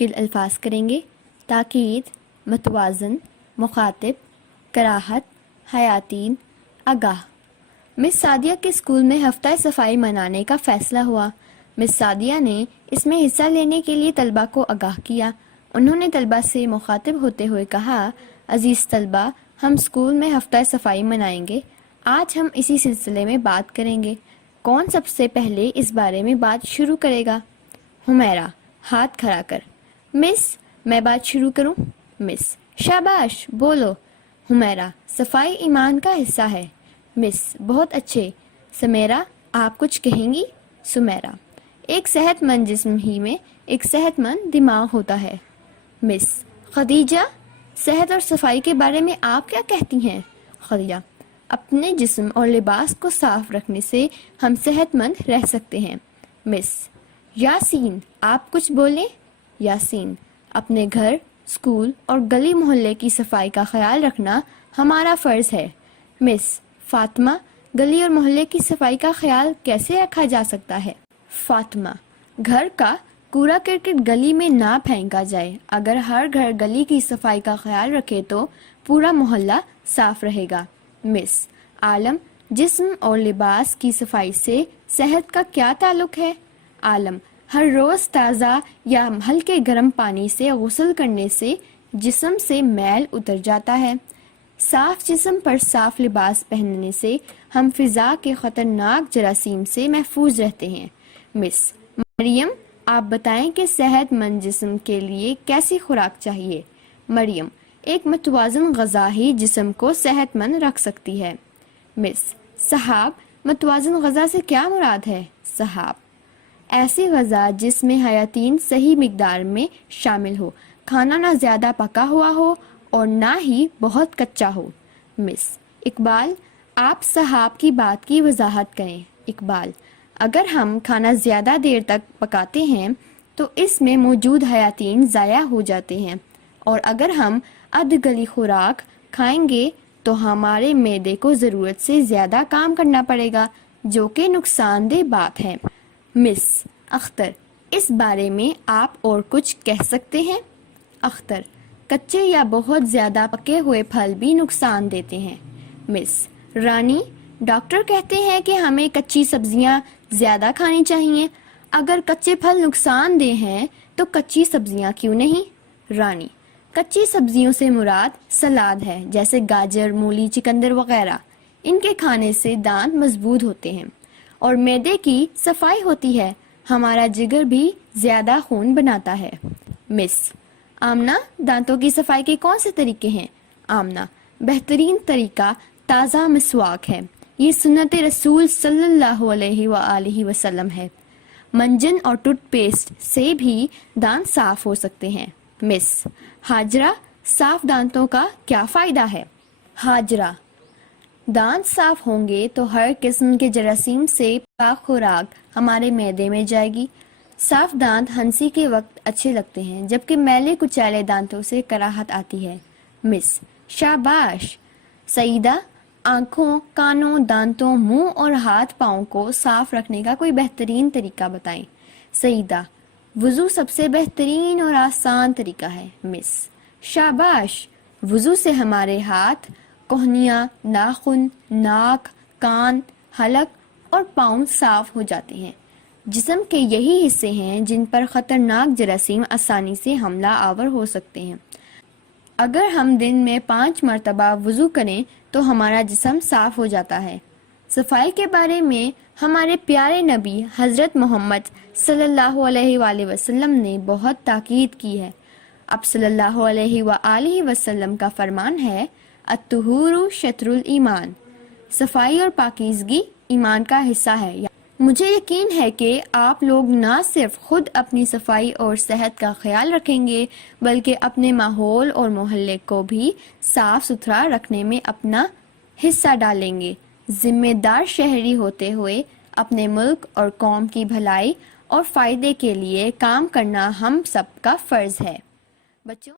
مشکل الفاظ کریں گے: تاکید، متوازن، مخاطب، کراہت، حیاتین، آگاہ۔ مس سعدیہ کے اسکول میں ہفتہ صفائی منانے کا فیصلہ ہوا۔ مس سعدیہ نے اس میں حصہ لینے کے لیے طلبہ کو آگاہ کیا۔ انہوں نے طلبہ سے مخاطب ہوتے ہوئے کہا: عزیز طلبہ، ہم اسکول میں ہفتہ صفائی منائیں گے۔ آج ہم اسی سلسلے میں بات کریں گے۔ کون سب سے پہلے اس بارے میں بات شروع کرے گا؟ حمیرہ ہاتھ کھڑا کر۔ مس، میں بات شروع کروں؟ مس: شاباش، بولو۔ حمیرہ: صفائی ایمان کا حصہ ہے۔ مس: بہت اچھے۔ سمیرہ: آپ کچھ کہیں گی؟ سمیرہ: ایک صحت مند جسم ہی میں ایک صحت مند دماغ ہوتا ہے۔ مس: خدیجہ، صحت اور صفائی کے بارے میں آپ کیا کہتی ہیں؟ خدیجہ: اپنے جسم اور لباس کو صاف رکھنے سے ہم صحت مند رہ سکتے ہیں۔ مس: یاسین، آپ کچھ بولیں؟ یاسین: اپنے گھر، اسکول اور گلی محلے کی صفائی کا خیال رکھنا ہمارا فرض ہے۔ مس: فاطمہ، گلی اور محلے کی صفائی کا خیال کیسے رکھا جا سکتا ہے؟ فاطمہ: گھر کا کوڑا کرکٹ گلی میں نہ پھینکا جائے۔ اگر ہر گھر گلی کی صفائی کا خیال رکھے تو پورا محلہ صاف رہے گا۔ مس: عالم، جسم اور لباس کی صفائی سے صحت کا کیا تعلق ہے؟ عالم: ہر روز تازہ یا ہلکے گرم پانی سے غسل کرنے سے جسم سے میل اتر جاتا ہے۔ صاف جسم پر صاف لباس پہننے سے ہم فضا کے خطرناک جراثیم سے محفوظ رہتے ہیں۔ مس: مریم، آپ بتائیں کہ صحت مند جسم کے لیے کیسی خوراک چاہیے؟ مریم: ایک متوازن غذا ہی جسم کو صحت مند رکھ سکتی ہے۔ مس: صحاب، متوازن غذا سے کیا مراد ہے؟ صحاب: ایسی غذا جس میں حیاتین صحیح مقدار میں شامل ہو، کھانا نہ زیادہ پکا ہوا ہو اور نہ ہی بہت کچا ہو۔ مس: اقبال، آپ صحاب کی بات کی وضاحت کریں۔ اقبال: اگر ہم کھانا زیادہ دیر تک پکاتے ہیں تو اس میں موجود حیاتین ضائع ہو جاتے ہیں، اور اگر ہم ادھ گلی خوراک کھائیں گے تو ہمارے معدے کو ضرورت سے زیادہ کام کرنا پڑے گا، جو کہ نقصان دہ بات ہے۔ مس: اختر، اس بارے میں آپ اور کچھ کہہ سکتے ہیں؟ اختر: کچے یا بہت زیادہ پکے ہوئے پھل بھی نقصان دیتے ہیں۔ مس: رانی، ڈاکٹر کہتے ہیں کہ ہمیں کچی سبزیاں زیادہ کھانی چاہیے۔ اگر کچے پھل نقصان دہ ہیں تو کچی سبزیاں کیوں نہیں؟ رانی: کچی سبزیوں سے مراد سلاد ہے، جیسے گاجر، مولی، چقندر وغیرہ۔ ان کے کھانے سے دانت مضبوط ہوتے ہیں اور معدے کی صفائی ہوتی ہے۔ ہمارا جگر بھی زیادہ خون بناتا ہے۔ مس: آمنہ، دانتوں کی صفائی کے کون سے طریقے ہیں؟ آمنہ: بہترین طریقہ تازہ مسواک ہے، یہ سنت رسول صلی اللہ علیہ وآلہ وسلم ہے۔ منجن اور ٹوتھ پیسٹ سے بھی دانت صاف ہو سکتے ہیں۔ مس: ہاجرہ، صاف دانتوں کا کیا فائدہ ہے؟ ہاجرہ: دانت صاف ہوں گے تو ہر قسم کے جراثیم سے پاک خوراک ہمارے معدے میں جائے گی۔ صاف دانت ہنسی کے وقت اچھے لگتے ہیں، جبکہ میلے کچیلے دانتوں سے کراہت آتی ہے۔ مس: شاباش۔ سعیدہ، آنکھوں، کانوں، دانتوں، منہ اور ہاتھ پاؤں کو صاف رکھنے کا کوئی بہترین طریقہ بتائیں۔ سعیدہ: وضو سب سے بہترین اور آسان طریقہ ہے۔ مس: شاباش۔ وضو سے ہمارے ہاتھ، کوہنیاں، ناخن، ناک، کان، حلق اور پاؤں صاف ہو جاتے ہیں۔ جسم کے یہی حصے ہیں جن پر خطرناک جراثیم آسانی سے حملہ آور ہو سکتے ہیں۔ اگر ہم دن میں 5 مرتبہ وضو کریں تو ہمارا جسم صاف ہو جاتا ہے۔ صفائی کے بارے میں ہمارے پیارے نبی حضرت محمد صلی اللہ علیہ وآلہ وسلم نے بہت تاکید کی ہے۔ اب صلی اللہ علیہ وآلہ وسلم کا فرمان ہے: الطہور شطر الایمان، صفائی اور پاکیزگی ایمان کا حصہ ہے۔ مجھے یقین ہے کہ آپ لوگ نہ صرف خود اپنی صفائی اور صحت کا خیال رکھیں گے بلکہ اپنے ماحول اور محلے کو بھی صاف ستھرا رکھنے میں اپنا حصہ ڈالیں گے۔ ذمہ دار شہری ہوتے ہوئے اپنے ملک اور قوم کی بھلائی اور فائدے کے لیے کام کرنا ہم سب کا فرض ہے۔ بچوں